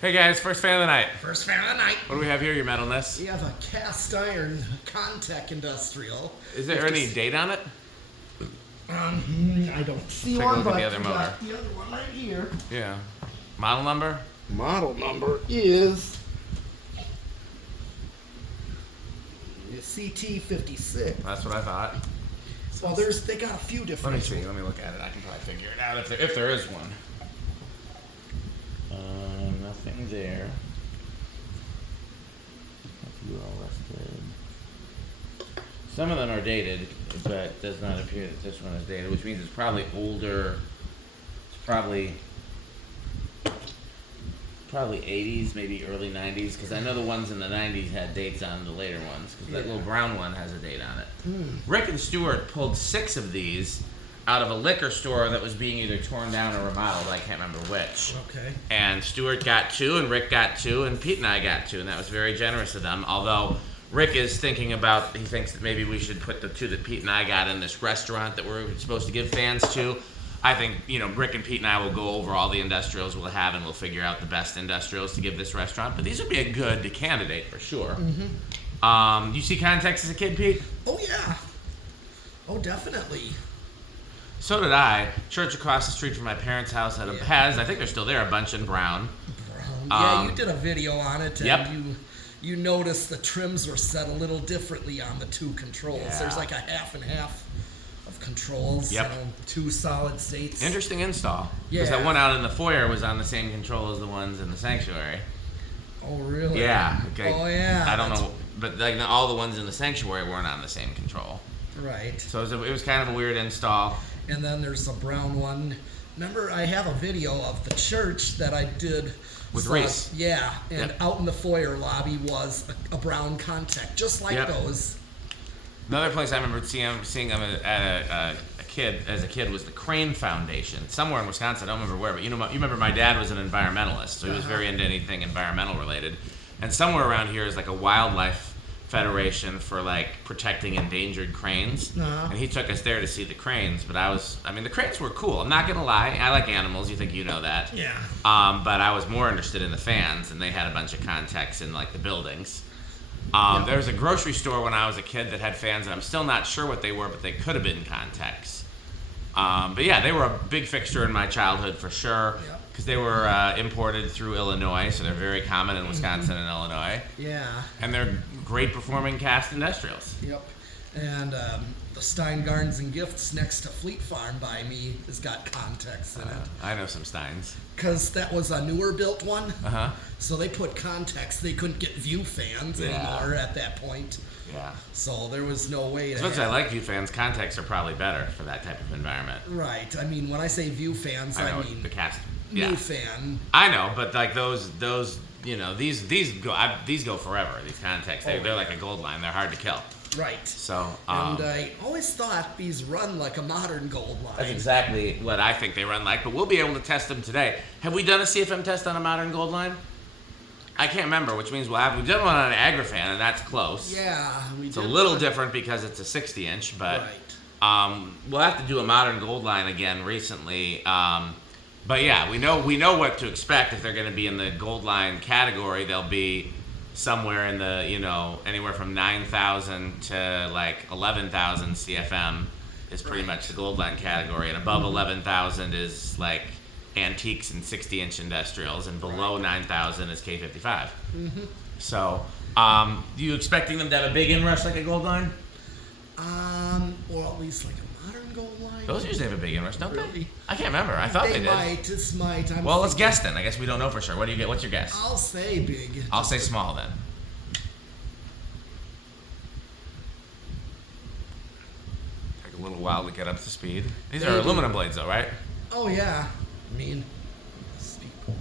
Hey guys, first fan of the night. First fan of the night. What do we have here, your metalness? We have a cast iron Contech industrial. Is there any date on it? I don't see Take a one, look at but the other motor. got the other one right here. Yeah. Model number? Model number is CT56. That's what I thought. So they got a few different. Let me see. Let me look at it. I can probably figure it out if there is one. Nothing there. Some of them are dated, but it does not appear that this one is dated, which means it's probably older. It's probably 80s, maybe early 90s, because I know the ones in the 90s had dates on the later ones, because that little brown one has a date on it. Rick and Stuart pulled 6 of these out of a liquor store that was being either torn down or remodeled. I can't remember which. Okay. And Stuart got 2, and Rick got 2, and Pete and I got 2, and that was very generous of them. Although Rick is he thinks that maybe we should put the 2 that Pete and I got in this restaurant that we're supposed to give fans to. I think, Rick and Pete and I will go over all the industrials we'll have, and we'll figure out the best industrials to give this restaurant. But these would be a good candidate for sure. Mm-hmm. You see Contech as a kid, Pete? Oh, yeah. Oh, definitely. So did I. Church across the street from my parents' house has, I think they're still there, a bunch in brown. Yeah, you did a video on it, and yep. you noticed the trims were set a little differently on the 2 controls. Yeah. There's like a half and half of controls. Yep. 2 solid states. Interesting install. Yeah. Because that one out in the foyer was on the same control as the ones in the sanctuary. Oh, really? Yeah. Okay. Oh, yeah. I don't know, but all the ones in the sanctuary weren't on the same control. Right. So it was kind of a weird install. And then there's a brown one. Remember, I have a video of the church that I did. With Reese. Yeah, and Yep. out in the foyer lobby was a brown Contech, just like Yep. those. Another place I remember seeing them as a kid was the Crane Foundation, somewhere in Wisconsin. I don't remember where, but you remember my dad was an environmentalist, so he was very into anything environmental related. And somewhere around here is like a wildlife federation for like protecting endangered cranes, and he took us there to see the cranes. But the cranes were cool. I'm not gonna lie, I like animals. You think you know that? Yeah. But I was more interested in the fans, and they had a bunch of Contechs in like the buildings. There was a grocery store when I was a kid that had fans, and I'm still not sure what they were, but they could have been Contechs. But yeah, they were a big fixture in my childhood for sure, because they were imported through Illinois, so they're very common in Wisconsin and Illinois. Yeah. And they're great performing cast industrials. Yep. And the Stein Gardens and Gifts next to Fleet Farm by me has got Contechs in it. I know some Steins. Because that was a newer built one. Uh-huh. So they put Contechs. They couldn't get view fans anymore at that point. Yeah. So there was no way to As much as I like view fans, Contechs are probably better for that type of environment. Right. I mean, when I say view fans, I mean the cast. new fan. I know, but like those these go forever. These Contechs, they're like a gold line. They're hard to kill. Right. So, and I always thought these run like a modern gold line. That's exactly what I think they run like, but we'll be able to test them today. Have we done a CFM test on a modern gold line? I can't remember, which means we've done one on an Agrifan, and that's close. Yeah, it's a little different because it's a 60-inch, but we'll have to do a modern gold line again recently. But yeah, we know what to expect if they're going to be in the gold line category. They'll be somewhere in the anywhere from 9,000 to like 11,000 CFM is pretty much the gold line category, and above 11,000 is like antiques and 60-inch industrials, and below 9,000 is K55. So, you expecting them to have a big inrush like a gold line? Or at least like a modern gold line. Those usually have a big inrush, don't they? Really? I can't remember. I thought they did. This might. Well, let's guess then. I guess we don't know for sure. What do you get? What's your guess? I'll say big. I'll say small then. Take a little while to get up to speed. These are aluminum blades though, right? Oh yeah. I mean,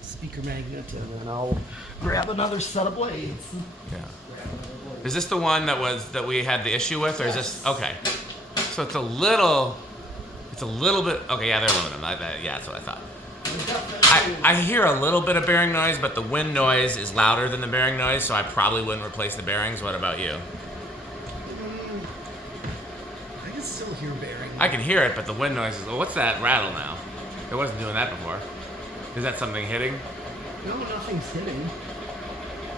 speaker magnet, and then I'll grab another set of blades. Yeah. Is this the one that we had the issue with, or is this okay? So it's a little bit okay. Yeah, they're aluminum. Yeah, that's what I thought. I hear a little bit of bearing noise, but the wind noise is louder than the bearing noise, so I probably wouldn't replace the bearings. What about you? I can still hear bearing. I can hear it, but the wind noise is. Well, what's that rattle now? It wasn't doing that before. Is that something hitting? No, nothing's hitting.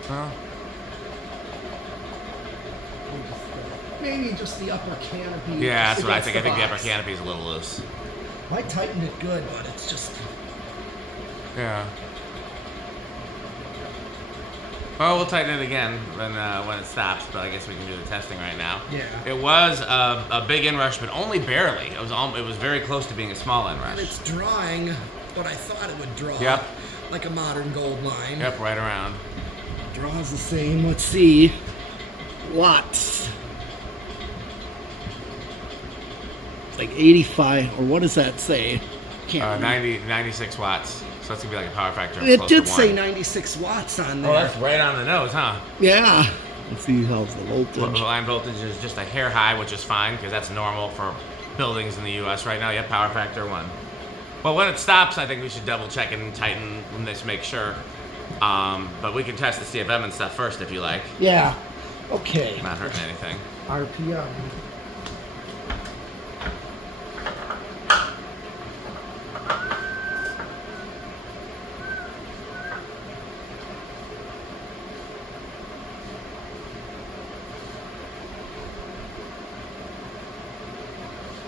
Well, Maybe just the upper canopy. yeah, that's just what I against think. I think the upper box. canopy is a little loose. I tightened it good, but it's just. Yeah. Well, we'll tighten it again when it stops, but I guess we can do the testing right now. Yeah. It was a big inrush, but only barely. It was very close to being a small And inrush. it's drawing, but I thought it would draw. Yep. Like a modern gold line. Yep, right around. Draws the same. Let's see. Watts. It's like 85, or what does that say? Can't read. 96 watts. So that's gonna be like a power factor of It close did to say 1. 96 watts on there. Oh, that's right on the nose, huh? Yeah. Let's see how's the voltage. The line voltage is just a hair high, which is fine because that's normal for buildings in the U.S. right now. Yep, power factor 1. Well, when it stops, I think we should double check and tighten and just make sure. But we can test the CFM and stuff first if you like. Yeah. Okay. Not hurting anything. RPM.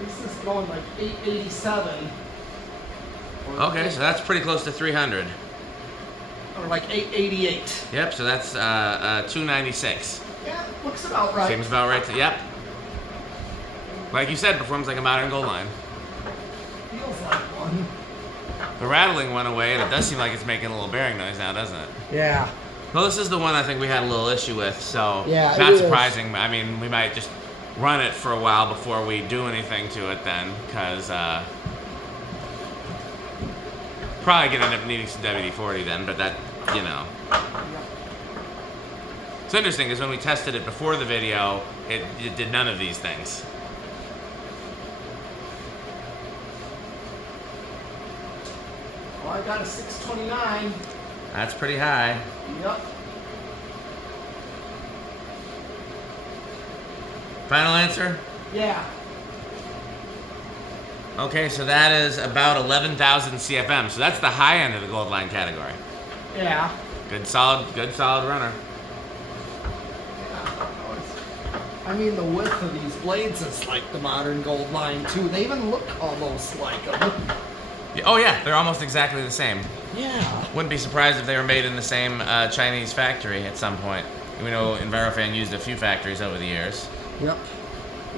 This is going like 887. Okay, so that's pretty close to 300. Or like 888. Yep, so that's 296. Yeah, looks about right. Seems about right. Yep. Like you said, performs like a modern gold line. Feels like one. The rattling went away, and it does seem like it's making a little bearing noise now, doesn't it? Yeah. Well, this is the one I think we had a little issue with, so Yeah, it not is. surprising. I mean, we might just run it for a while before we do anything to it then, because probably gonna end up needing some WD-40 then, but that, you know. What's interesting is when we tested it before the video, it did none of these things. Well, I got a 629. That's pretty high. Yep. Final answer? Yeah. Okay, so that is about 11,000 CFM. So that's the high end of the gold line category. Yeah. Good solid runner. I mean, the width of these blades is like the modern gold line too. They even look almost like them. Oh yeah, they're almost exactly the same. Yeah. Wouldn't be surprised if they were made in the same Chinese factory at some point. We know Envirofan used a few factories over the years. Yep.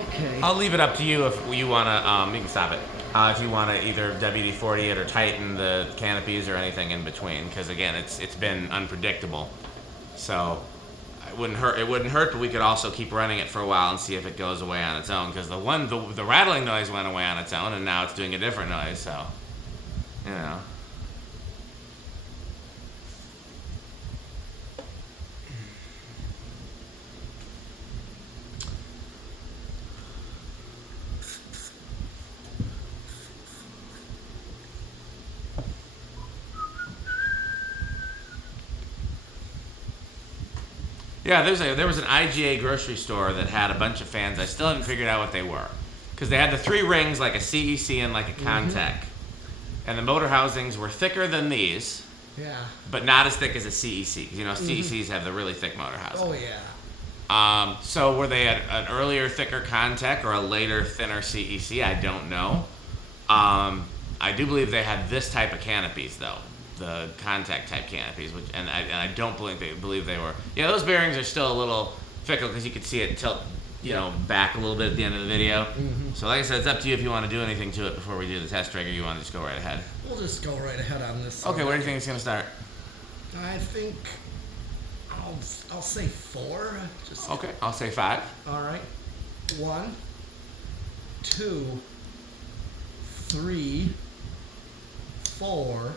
Okay. I'll leave it up to you if you want to, you can stop it. If you want to either WD-40 it or tighten the canopies or anything in between, because again, it's been unpredictable. So it wouldn't hurt, but we could also keep running it for a while and see if it goes away on its own, because the rattling noise went away on its own, and now it's doing a different noise, so, you know. Yeah, there was an IGA grocery store that had a bunch of fans. I still haven't figured out what they were, because they had the 3 rings like a CEC and like a Contech, and the motor housings were thicker than these, Yeah. but not as thick as a CEC. You know, CECs have the really thick motor housing. Oh yeah. So were they an earlier, thicker Contech or a later, thinner CEC? I don't know. I do believe they had this type of canopies though. The Contech type canopies, which and I don't believe they were. Yeah, those bearings are still a little fickle because you could see it tilt, you know, back a little bit at the end of the video. So like I said, it's up to you if you want to do anything to it before we do the test rig, or you want to just go right ahead. We'll just go right ahead on this. Okay, where do you think it's gonna start? I think I'll say 4. Just Okay, I'll say 5. All right. 1, 2, 3, 4,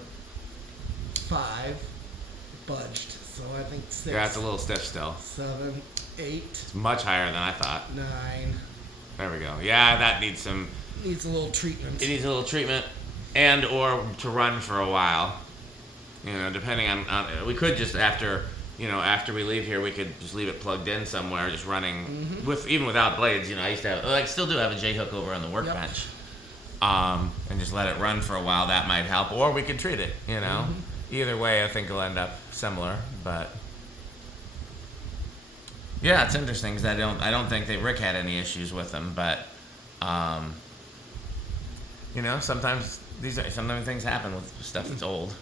5. Budged. So I think 6. Yeah, it's a little stiff still. 7, 8, It's much higher than I thought. 9. There we go. Yeah, that needs some. Needs a little treatment. It needs a little treatment, and or to run for a while. You know, depending on we could just after we leave here, we could just leave it plugged in somewhere, just running even without blades. You know, I used to have, I still do have a J hook over on the workbench, and just let it run for a while. That might help, or we could treat it. You know, Either way, I think it'll end up similar, but yeah, it's interesting because I don't think that Rick had any issues with them, but you know, sometimes things happen with stuff that's old.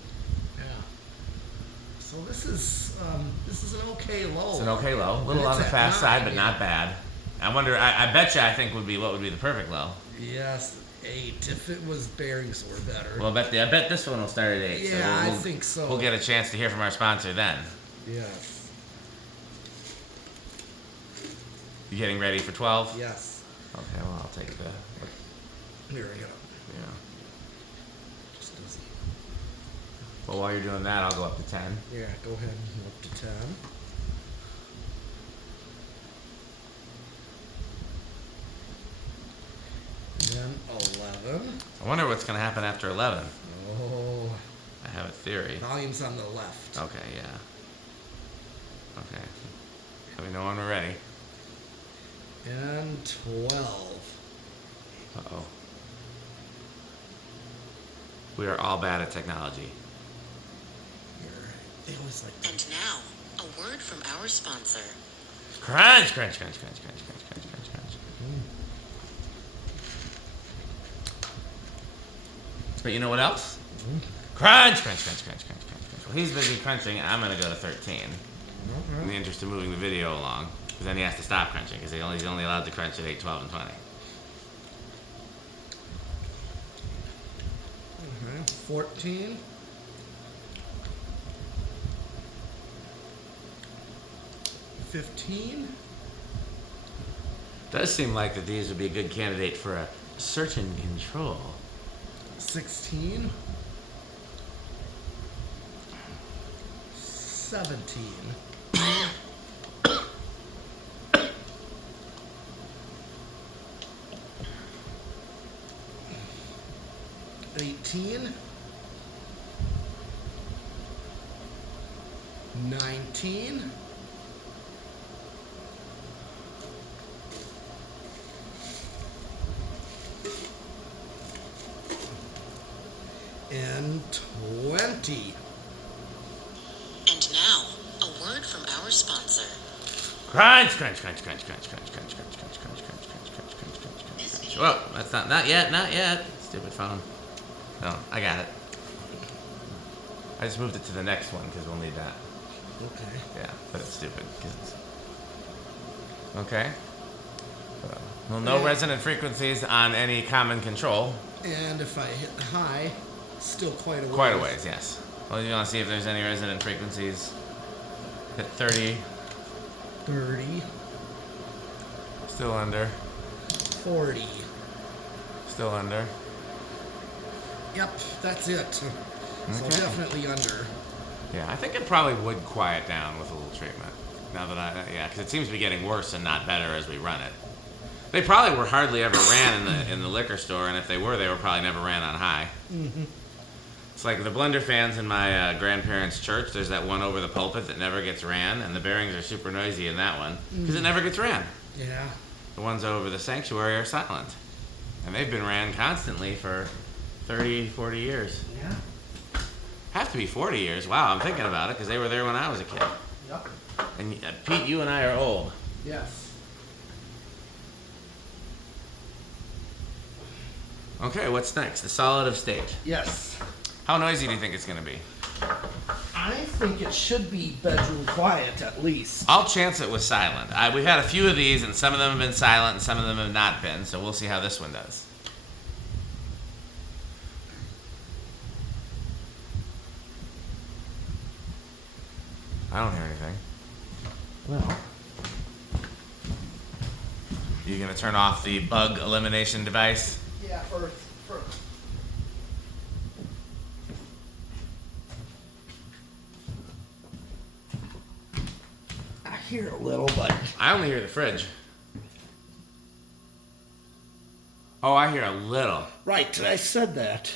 Yeah. So this is an okay low. It's an okay low, a little It's on the at fast 9, side, but yeah. not bad. I wonder. I bet you. I think what would be the perfect low. Yes, 8. If it was bearings were better. Well, I bet this one will start at 8. Yeah, so I think so. We'll get a chance to hear from our sponsor then. Yes. You getting ready for 12? Yes. Okay. Well, I'll take the. Here we go. Yeah. Just as Well, while you're doing that, I'll go up to 10. yeah, go ahead and up to 10. Then 11. I wonder what's going to happen after 11. Oh, I have a theory. volume's on the left. Okay. Yeah. Okay. Let me know when we're ready. And 12. Uh-oh. We are all bad at technology. They always like And now, a word from our sponsor. Crunch, crunch, crunch, crunch, crunch, crunch, crunch, crunch, crunch. But you know what else? Crunch, crunch, crunch, crunch, crunch, crunch, crunch. Well, he's busy crunching. I'm going to go to 13 in the interest of moving the video along. Because then he has to stop crunching because he's only allowed to crunch at 8, 12, and 20. Okay, 14. 15. Does seem like that these would be a good candidate for a certain control. 16. 17. 18. 19. 20. And now, a word from our sponsor. Crunch, crunch, crunch, crunch, crunch, crunch, crunch, crunch, crunch, crunch, crunch, crunch, crunch, crunch, crunch, crunch. Whoa, that's not yet. Stupid phone. No, I got it. I just moved it to the next one because we'll need that. Okay. Yeah, but it's stupid. Okay. Well, no resonant frequencies on any common control. And if I hit the high, still quite a ways. Quite a ways, yes. Well, you want to see if there's any resonant frequencies. Hit 30. 30. Still under. 40. Still under. Yep, that's it. So Okay. definitely under. Yeah, I think it probably would quiet down with a little treatment. Now that because it seems to be getting worse and not better as we run it. They probably were hardly ever ran in the liquor store, and if they were probably never ran on high. Mm-hmm. It's like the blender fans in my grandparents' church. There's that one over the pulpit that never gets ran, and the bearings are super noisy in that one because it never gets ran. Yeah. The ones over the sanctuary are silent, and they've been ran constantly for 30, 40 years. Yeah. Have to be 40 years. Wow, I'm thinking about it because they were there when I was a kid. Yep. And Pete, you and I are old. Yes. Okay, what's next? The solid state. Yes. How noisy do you think it's going to be? I think it should be bedroom quiet at least. I'll chance it with silent. We've had a few of these, and some of them have been silent, and some of them have not been. So we'll see how this one does. I don't hear anything. Well. You going to turn off the bug elimination device? Yeah, first. I hear a little, but I only hear the fridge. Oh, I hear a little. right, I said that.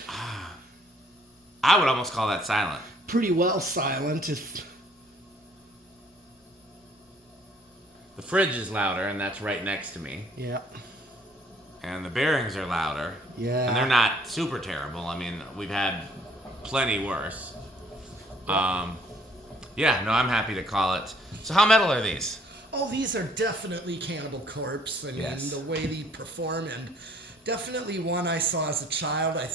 I would almost call that silent. Pretty well silent. If The fridge is louder, and that's right next to me. yeah. And the bearings are louder. Yeah. And they're not super terrible. I mean, we've had plenty worse. Yeah, no, I'm happy to call it. So how metal are these? Oh, these are definitely Cannibal Corpse. I mean, Yes. the way they perform, and definitely one I saw as a child. I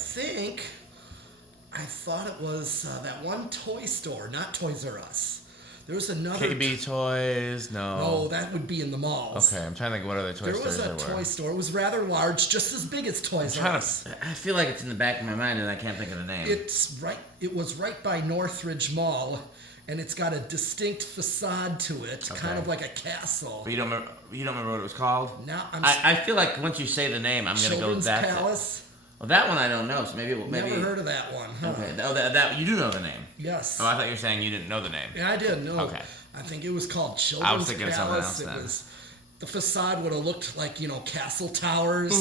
thought it was that one toy store, not Toys R Us. There was another. KB Toys? No. No, that would be in the malls. Okay, I'm trying to think what other toy There stores was there a were. toy store. It was rather large, just as big as Toys R Us. I feel like it's in the back of my mind and I can't think of the name. It was right by Northridge Mall, and it's got a distinct facade to it, kind of like a castle. But you don't remember what it was called? Now I feel like once you say the name, I'm gonna go with Children's that. Palace. Well, that one I don't know, so maybe. Never heard of that one. Huh? Okay, that you do know the name. Yes. Oh, I thought you were saying you didn't know the name. Yeah, I did. No. Okay. I think it was called Children's I was thinking of something Palace. else then. It was, the facade would have looked like, castle towers.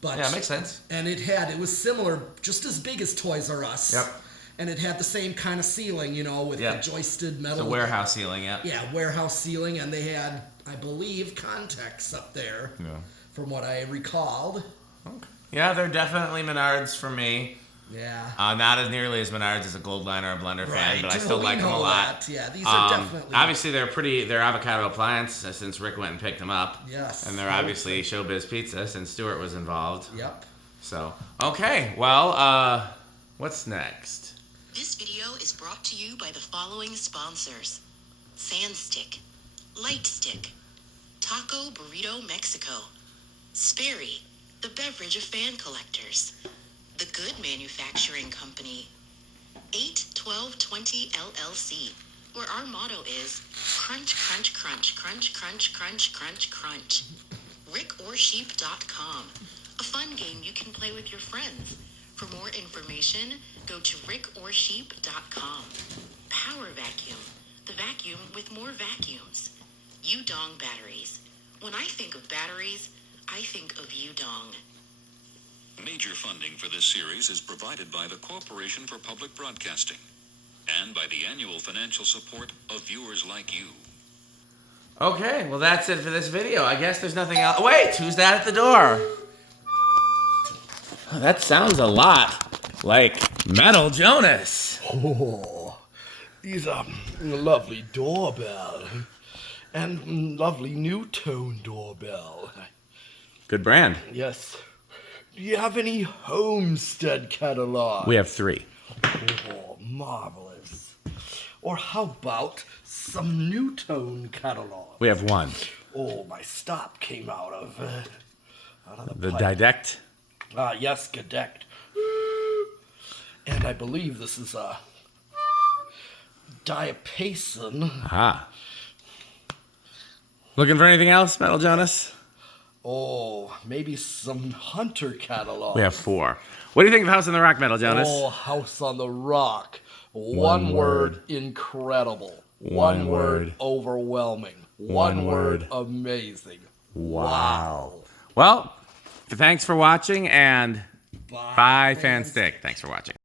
But Yeah, it makes sense. And it was similar, just as big as Toys R Us. Yep. And it had the same kind of ceiling, with the joisted metal. It's a warehouse ceiling, yeah. Yeah, warehouse ceiling, and they had, I believe, Contechs up there. Yeah. From what I recalled. Okay. Yeah, they're definitely Menards for me. Yeah. Not as nearly as Menards as a Goldline or a Blender fan, but I still We like them a know lot. that. Yeah, these are definitely. Obviously, they're avocado appliance since Rick went and picked them up. Yes. And they're obviously Showbiz Pizza since Stuart was involved. Yep. So, okay, well, what's next? This video is brought to you by the following sponsors: Sandstick, Lightstick, Taco Burrito Mexico, Sperry, the beverage of fan collectors, The Good Manufacturing Company, 81220 LLC, where our motto is crunch, crunch, crunch, crunch, crunch, crunch, crunch, crunch. RickOrSheep.com, a fun game you can play with your friends. For more information, go to RickOrSheep.com. Power Vacuum, the vacuum with more vacuums. Udong batteries. When I think of batteries, I think of Udong. Major funding for this series is provided by the Corporation for Public Broadcasting and by the annual financial support of viewers like you. Okay, well, that's it for this video. I guess there's nothing else. Wait, who's that at the door? Oh, that sounds a lot like Metal Jonas. Oh, these are lovely doorbell. And lovely new tone doorbell. Good brand. Yes. Do you have any Homestead catalog? We have 3. Oh, marvelous. Or how about some new tone catalog? We have 1. Oh, my stop came out of The pipe. Didect. Yes, gedect. And I believe this is a diapason. Ah. Looking for anything else, Metal Jonas? Oh, maybe some Hunter catalog. We have 4. What do you think of House on the Rock, Metal Jonas? Oh, House on the Rock. One word, incredible. One word, overwhelming. One word, amazing. Wow. Well, thanks for watching, and bye, Fanstick. Thanks for watching.